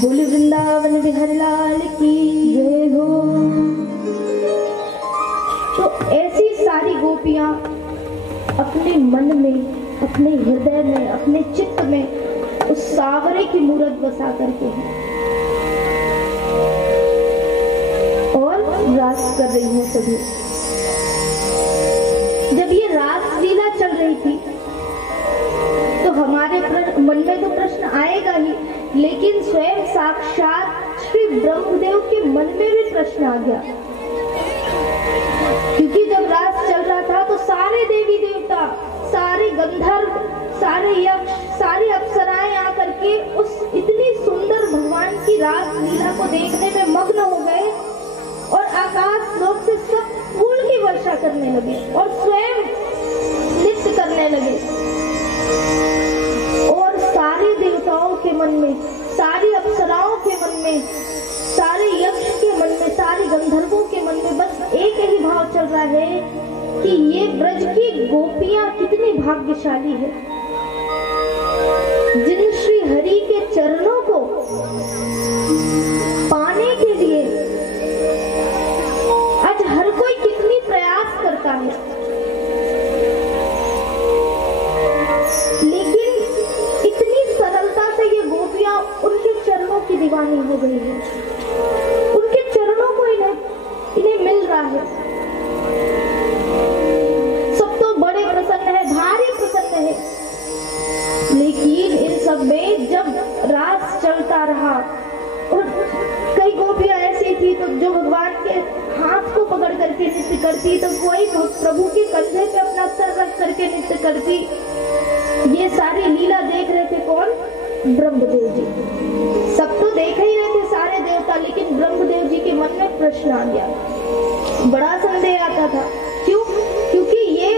बोले वृंदावन बिहारी लाल की जय हो। तो ऐसी सारी गोपियां अपने मन में, अपने हृदय में, अपने चित्त में उस सावरे की मूर्त बसा करके हैं और रास कर रही हैं सभी। जब ये रास लीला चल रही थी तो हमारे मन में तो प्रश्न आएगा ही, लेकिन स्वयं साक्षात श्री ब्रह्मदेव के मन में भी प्रश्न आ गया। क्योंकि जब रास चल रहा था तो सारे देवी देवता, सारे गंधर्व, सारे यक्ष, सारी अप्सराएं आकर के उस इतनी सुंदर भगवान की रास लीला को देखने में मग्न हो गए और आकाश लोक से सब फूल की वर्षा करने लगे और स्वयं नृत्य करने लगे। और सारे देवताओं के मन में, सारी अप्सराओं के मन में, सारे यक्ष के मन में, सारे गंधर्वों के मन में बस एक ही भाव चल रहा है कि ये ब्रज की गोपियां कितनी भाग्यशाली है, जिन श्री हरि के चरणों को पाने के लिए आज हर कोई कितनी प्रयास करता है, लेकिन इतनी सरलता से ये गोपियां उनके चरणों की दीवानी हो गई है। उनके चरणों को इन्हें मिल रहा है। सब तो बड़े प्रसन्न है, भारी प्रसन्न है, लेकिन इन सब में जब रास चलता रहा और कई गोपियां ऐसी थी तो जो भगवान के हाथ को पकड़ करके नृत्य करती, तो कोई प्रभु के कंधे पे अपना सर रख करके नृत्य करती। ये सारी लीला देख रहे थे कौन? ब्रह्मदेव जी। सब तो देख ही रहे थे सारे देवता, लेकिन ब्रह्मदेव जी के मन में प्रश्न आ गया, बड़ा संदेह आता था। क्यों? क्योंकि ये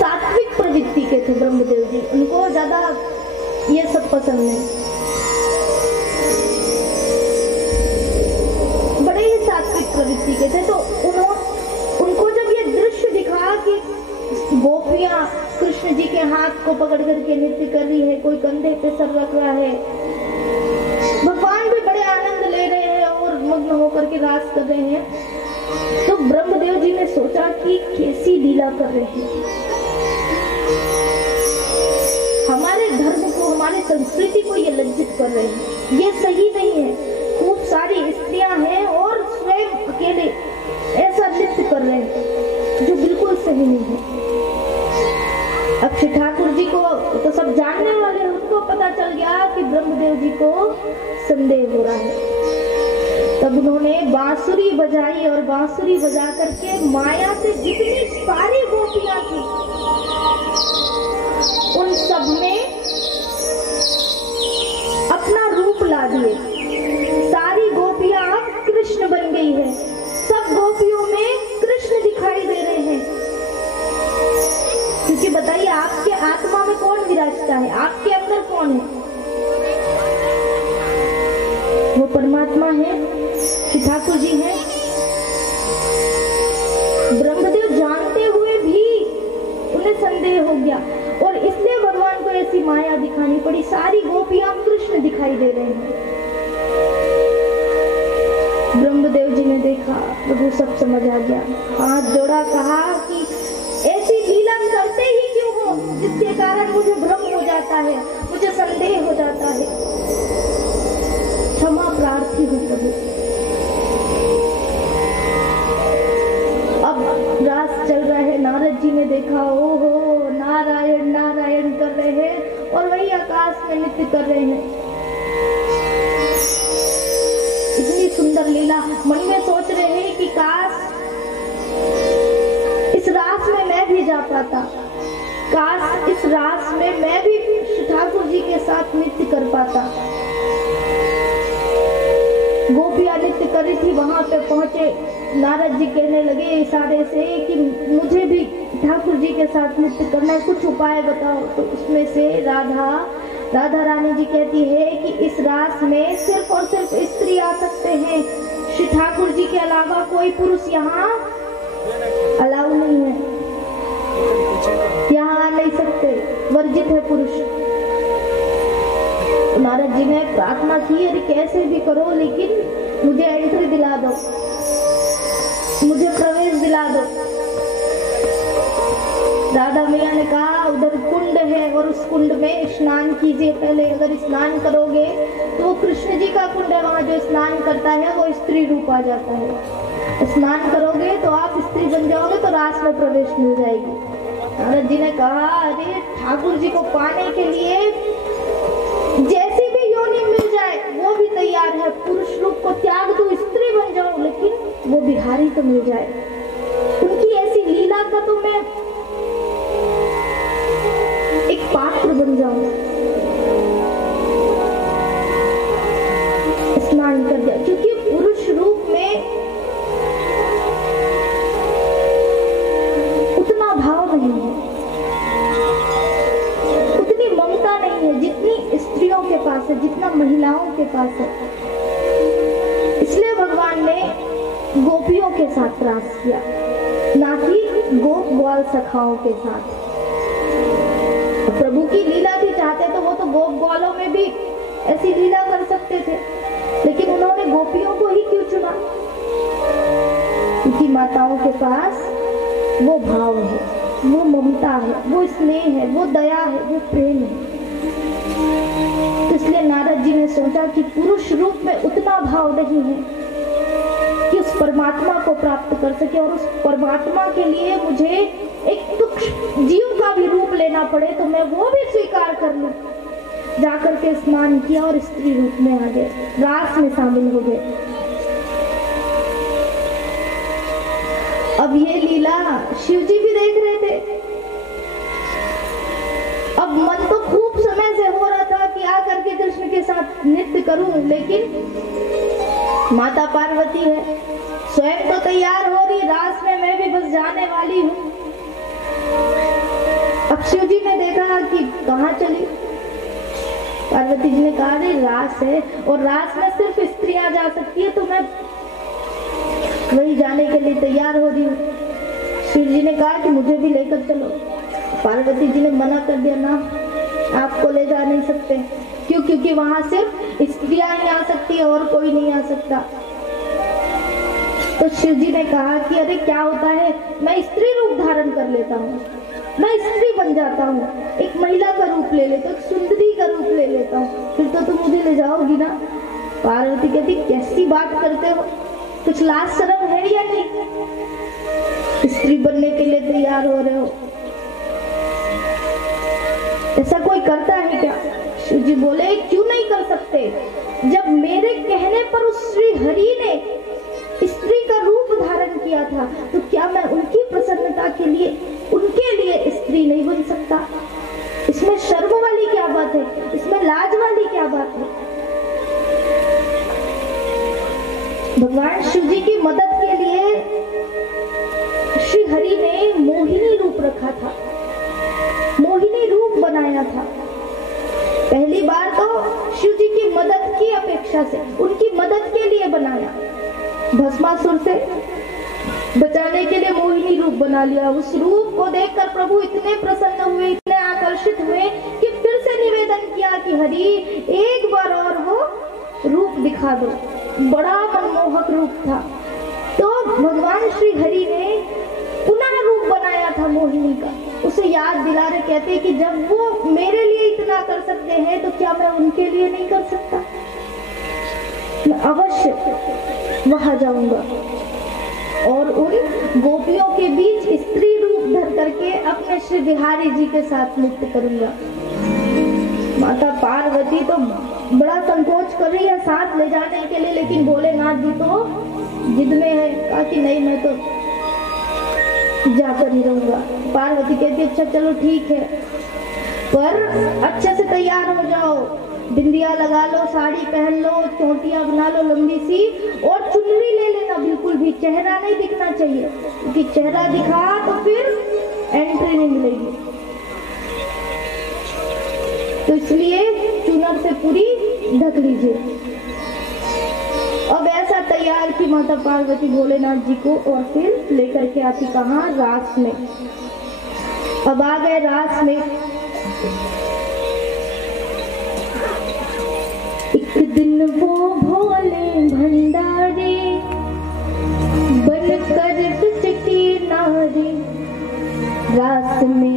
सात्विक प्रवृत्ति के थे ब्रह्मदेव जी, उनको ज्यादा ये सब पसंद नहीं, बड़े ही सात्विक प्रवृत्ति के थे। तो उनको जब ये दृश्य दिखा कि गोपियां कृष्ण जी के हाथ को पकड़ करके नृत्य कर रही है, कोई कंधे पे सर रख रहा है, भगवान भी बड़े आनंद ले रहे हैं और मग्न होकर के रास कर रहे हैं, तो ब्रह्मदेव जी ने सोचा कि कैसी लीला कर रहे हैं, हमारे धर्म को, हमारे संस्कृति को ये लज्जित कर रहे हैं, ये सही नहीं है। खूब सारी स्त्रियां हैं और स्वयं अकेले ऐसा नृत्य कर रहे हैं जो बिल्कुल सही नहीं है। अब श्री ठाकुर जी को तो सब जानने वाले हैं, उनको पता चल गया कि ब्रह्मदेव जी को संदेह हो रहा है। तब उन्होंने बांसुरी बजाई और बांसुरी बजा करके माया से जितनी सारी गोपियां थी उन सब में अपना रूप ला दिए। सारी गोपियां अब कृष्ण बन गई है, सब गोपियों में कृष्ण दिखाई दे रहे हैं। क्योंकि बताइए, आपके आत्मा में कौन विराजता है? आपके अंदर कौन है? वो परमात्मा है, श्री ठाकुर जी है। ब्रह्मदेव जानते हुए भी उन्हें संदेह हो गया और इसलिए भगवान को ऐसी माया दिखानी पड़ी। सारी गोपियां कृष्ण दिखाई दे रहे हैं। ब्रह्मदेव जी ने देखा, प्रभु सब समझ आ गया, हाथ जोड़ा, कहा कि ऐसी लीला करते ही क्यों हो जिसके कारण मुझे भ्रम हो जाता है, मुझे संदेह हो जाता है, क्षमा प्रार्थी हूँ प्रभु। अब रास चल रहा है, नारद जी ने देखा, ओहो नारायण नारायण कर रहे हैं और वही आकाश में नृत्य कर रहे हैं। इतनी सुंदर लीला, मन में सोच रहे हैं कि काश इस रास में मैं भी जा पाता, काश इस रास में मैं भी ठाकुर जी के साथ नृत्य कर पाता। गोपियां नृत्य कर रही थी, वहां पे पहुंचे, नारद जी कहने लगे इशारे से कि मुझे भी ठाकुर जी के साथ नृत्य करना है, कुछ उपाय बताओ। तो उसमें से राधा रानी जी कहती है कि इस रास में सिर्फ और सिर्फ स्त्री आ सकते हैं, श्री ठाकुर जी के अलावा कोई पुरुष यहाँ अलाउ नहीं है, यहाँ आ नहीं सकते, वर्जित है पुरुष। नारद जी ने प्रार्थना की, अरे कैसे भी करो लेकिन मुझे एंट्री दिला दो, मुझे प्रवेश दिला दो। राधा मैया ने कहा उधर कुंड है और उस कुंड में स्नान कीजिए पहले। अगर स्नान करोगे तो कृष्ण जी का कुंड है, वहां जो स्नान करता है वो स्त्री रूप आ जाता है। स्नान करोगे तो आप स्त्री बन जाओगे तो रास में प्रवेश मिल जाएगी। नारद जी ने कहा अरे ठाकुर जी को पाने के लिए जैसी भी योनि मिल जाए वो भी तैयार है, पुरुष रूप को त्याग दूं, स्त्री बन जाऊं, लेकिन वो बिहारी तो मिल जाए। उनकी ऐसी लीला का तो मैं एक पात्र बन जाऊं। स्नान कर दिया, क्योंकि पुरुष रूप में उतना भाव नहीं है, उतनी ममता नहीं है जितनी स्त्रियों के पास है, जितना महिलाओं के पास है। इसलिए भगवान ने गोपियों के साथ रास किया, ना कि गोप ग्वाल सखाओं के साथ। प्रभु की लीला थी, चाहते तो वो तो गोप ग्वालों में भी ऐसी लीला कर सकते थे, लेकिन उन्होंने गोपियों को ही क्यों चुना? क्योंकि माताओं के पास वो भाव है, वो ममता है, वो स्नेह है, वो दया है, वो प्रेम है। तो इसलिए नारद जी ने सोचा कि पुरुष रूप में उतना भाव नहीं है कि उस परमात्मा को प्राप्त कर सके, और उस परमात्मा के लिए मुझे एक तुच्छ जीव का भी रूप लेना पड़े तो मैं वो भी स्वीकार कर लूं। जाकर के स्नान किया और स्त्री रूप में आ गए, रास में शामिल हो गए। अब ये लीला शिव जी भी देख रहे थे। अब मन तो खूब समय से हो रहा था कि आकर के कृष्ण के साथ नृत्य करूं, लेकिन माता पार्वती है, स्वयं तो तैयार हो रही, रास में मैं भी बस जाने वाली हूँ। अब शिव जी ने देखा कि कहाँ चली। पार्वती जी ने कहा अरे रास है और रास में सिर्फ स्त्रियां जा सकती है, तो मैं वही जाने के लिए तैयार हो रही हूँ। शिव जी ने कहा कि मुझे भी लेकर चलो। पार्वती जी ने मना कर दिया, ना आपको ले जा नहीं सकते। क्यों? क्योंकि वहां सिर्फ स्त्रियां ही आ सकती है और कोई नहीं आ सकता। तो शिव जी ने कहा कि अरे क्या होता है, मैं स्त्री रूप धारण कर लेता हूँ, मैं स्त्री बन जाता हूँ, एक महिला का रूप ले लेता हूँ, एक सुंदरी का रूप ले लेता हूँ, फिर तो तुम मुझे ले जाओगी ना। पार्वती कहती कैसी बात करते हो, कुछ लाज शर्म है या नहीं? स्त्री बनने के लिए तैयार हो रहे हो, ऐसा कोई करता है क्या? शिव जी बोले क्यों नहीं कर सकते, जब मेरे कहने पर उस श्री हरि ने स्त्री का रूप धारण किया था तो क्या मैं उनकी प्रसन्नता के लिए उनके लिए स्त्री नहीं बन सकता? इसमें शर्म वाली क्या बात है, इसमें लाज वाली क्या बात है? भगवान शिव जी की मदद के लिए श्री हरि ने मोहिनी रूप रखा था, मोहिनी रूप बनाया था। पहली बार तो शिव जी की मदद की अपेक्षा से उनकी मदद के लिए बनाया, भस्मासुर से बचाने के लिए मोहिनी रूप बना लिया। उस रूप को देखकर प्रभु इतने प्रसन्न हुए, इतने आकर्षित हुए कि फिर से निवेदन किया कि हरि एक बार और वो रूप दिखा दो। बड़ा मनमोहक रूप था। तो भगवान श्री हरि ने पुनः रूप बनाया था मोहिनी का, उसे याद दिला रहे, कहते कि जब वो मेरे लिए इतना कर सकते हैं तो क्या मैं उनके लिए नहीं कर सकता? मैं अवश्य वहां जाऊंगा और उन गोपियों के बीच स्त्री रूप धर करके अपने श्री बिहारी जी के साथ नृत्य करूंगा। माता पार्वती तो बड़ा संकोच कर रही है साथ ले जाने के लिए, लेकिन भोलेनाथ जी तो जिद में है, कहा कि नहीं मैं तो जाकर ही रहूंगा। पार्वती कहती अच्छा चलो ठीक है, पर अच्छे से तैयार हो जाओ, बिंदिया लगा लो, साड़ी पहन लो, चोटियां बना लो लंबी सी, और चुनरी ले लेना, बिल्कुल भी चेहरा नहीं दिखना चाहिए, क्योंकि चेहरा दिखा तो फिर एंट्री नहीं मिलेगी। तो इसलिए चुनर से पूरी ढक लीजिए। अब ऐसा तैयार की माता पार्वती भोलेनाथ जी को, और फिर लेकर के आती कहाँ? रास में। अब आ गए रास में। दिन वो भोले भंडारे बनकर बिच की नारी रास में